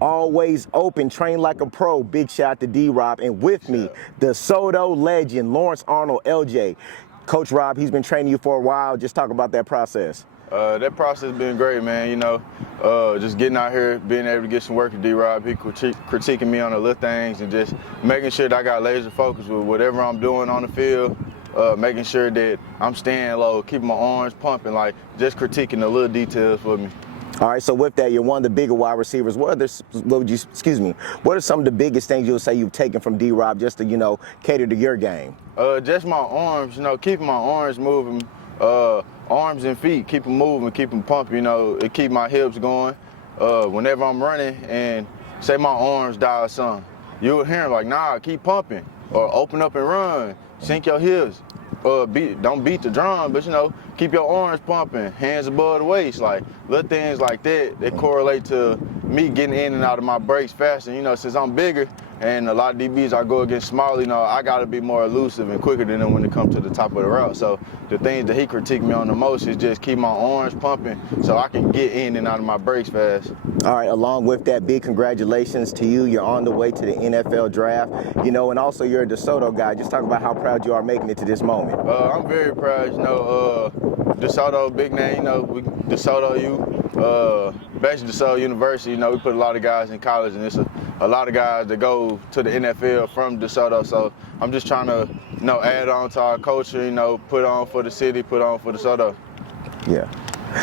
Always open, train like a pro. Big shout out to D-Rob. And with me, DeSoto legend, Lawrence Arnold, LJ. Coach Rob, he's been training you for a while. Just talk about that process. That process has been great, man. Just getting out here, being able to get some work with D-Rob. He critiquing me on the little things and just making sure that I got laser focus with whatever I'm doing on the field, making sure that I'm staying low, keeping my arms pumping, like just critiquing the little details for me. All right, so with that, you're one of the bigger wide receivers. What are some of the biggest things you'll say you've taken from D-Rob just to, cater to your game? Just my arms, keeping my arms moving, arms and feet, keep them moving, keep them pumping, it keep my hips going. Whenever I'm running and say my arms die or something, you'll hear them like, nah, keep pumping, or open up and run, sink your hips. Don't beat the drum, but keep your arms pumping, hands above the waist, like little things like that. They correlate to me getting in and out of my breaks faster. Since I'm bigger and a lot of DBs I go against smaller, I gotta be more elusive and quicker than them when it comes to the top of the route. So the things that he critiqued me on the most is just keep my arms pumping so I can get in and out of my breaks fast. All right, along with that, big congratulations to you. You're on the way to the NFL draft, and also you're a DeSoto guy. Just talk about how proud you are making it to this moment. I'm very proud, DeSoto, big name, we DeSoto basically DeSoto University, we put a lot of guys in college, and it's a lot of guys that go to the NFL from DeSoto. So I'm just trying to, add on to our culture, put on for the city, put on for DeSoto. Yeah.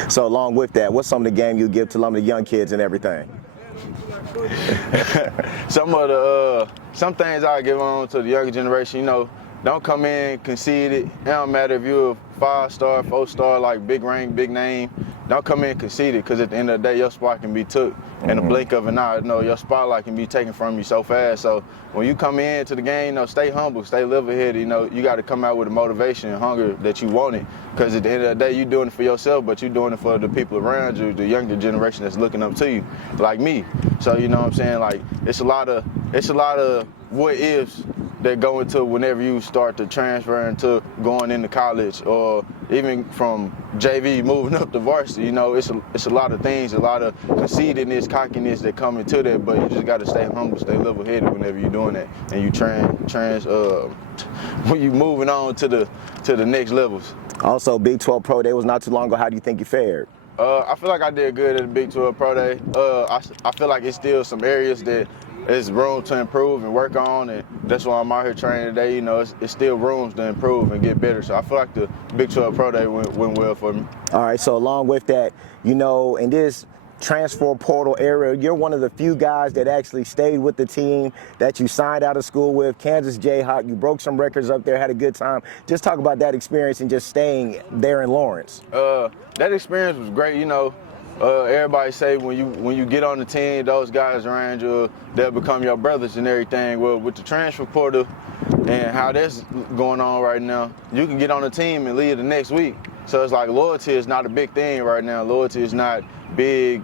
So along with that, what's some of the game you give to some of the young kids and everything? Some things I give on to the younger generation, don't come in conceited. It don't matter if you're a 5-star, 4-star, like big rank, big name. Don't come in conceited, because at the end of the day, your spot can be took in a blink of an eye. Your spotlight can be taken from you so fast. So when you come into the game, stay humble, stay level-headed. You got to come out with the motivation and hunger that you want it. Because at the end of the day, you're doing it for yourself, but you're doing it for the people around you, the younger generation that's looking up to you, like me. So you know what I'm saying? Like it's a lot of what ifs that go into whenever you start to transfer into going into college, or even from JV moving up to varsity. It's a lot of things, a lot of conceitedness, cockiness that come into that, but you just got to stay humble, stay level-headed whenever you're doing that, and you when you moving on to the next levels. Also, Big 12 Pro Day was not too long ago. How do you think you fared? I feel like I did good at the Big 12 Pro Day. I feel like it's still some areas that there's room to improve and work on, and that's why I'm out here training today. It's still rooms to improve and get better. So I feel like the Big 12 Pro Day went well for me. All right, so along with that, in this transfer portal area, you're one of the few guys that actually stayed with the team that you signed out of school with, Kansas Jayhawk. You broke some records up there, had a good time. Just talk about that experience and just staying there in Lawrence. That experience was great. Everybody say when you get on the team, those guys around you, they'll become your brothers and everything. Well, with the transfer portal and how that's going on right now, you can get on the team and leave the next week. So it's like loyalty is not a big thing right now. Loyalty is not big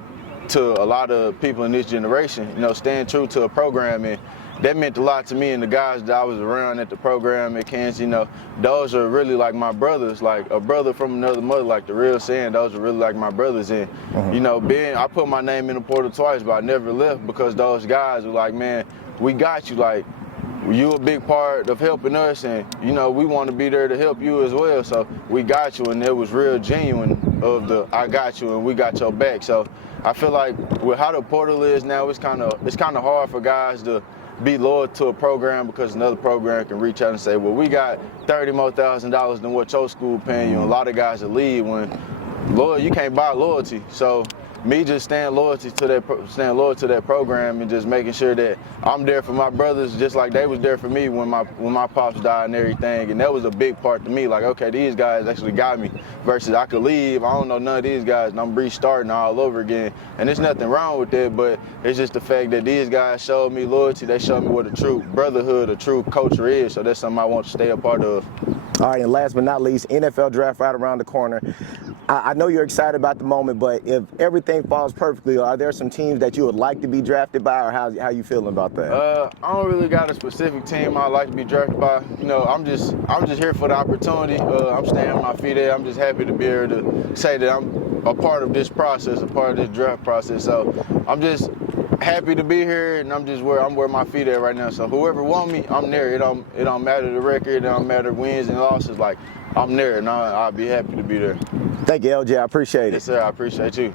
to a lot of people in this generation. Staying true to a program, and that meant a lot to me and the guys that I was around at the program at Kansas. Those are really like my brothers, like a brother from another mother, like the real saying. Those are really like my brothers. And I put my name in the portal twice, but I never left, because those guys were like, man, we got you. Like, you a big part of helping us, and we want to be there to help you as well. So we got you, and it was real genuine of the I got you and we got your back. So I feel like with how the portal is now, it's kind of hard for guys to be loyal to a program, because another program can reach out and say, well, we got $30,000 more than what your school paying you. And a lot of guys will leave when you can't buy loyalty. So me just staying loyal to that program and just making sure that I'm there for my brothers, just like they was there for me when my pops died and everything. And that was a big part to me. Like, okay, these guys actually got me, versus I could leave, I don't know none of these guys, and I'm restarting all over again. And there's nothing wrong with that, but it's just the fact that these guys showed me loyalty. They showed me what a true brotherhood, a true culture is. So that's something I want to stay a part of. All right, and last but not least, NFL draft right around the corner. I know you're excited about the moment, but if everything falls perfectly, are there some teams that you would like to be drafted by, or how you feeling about that? I don't really got a specific team I'd like to be drafted by. I'm just here for the opportunity. I'm staying on my feet there. I'm just happy to be able to say that I'm a part of this process, a part of this draft process. So I'm just happy to be here, and I'm where my feet at right now. So whoever want me, I'm there. It don't matter the record, it don't matter wins and losses. Like I'm there, and I'll be happy to be there. Thank you, LJ. I appreciate it. Yes, sir. I appreciate you.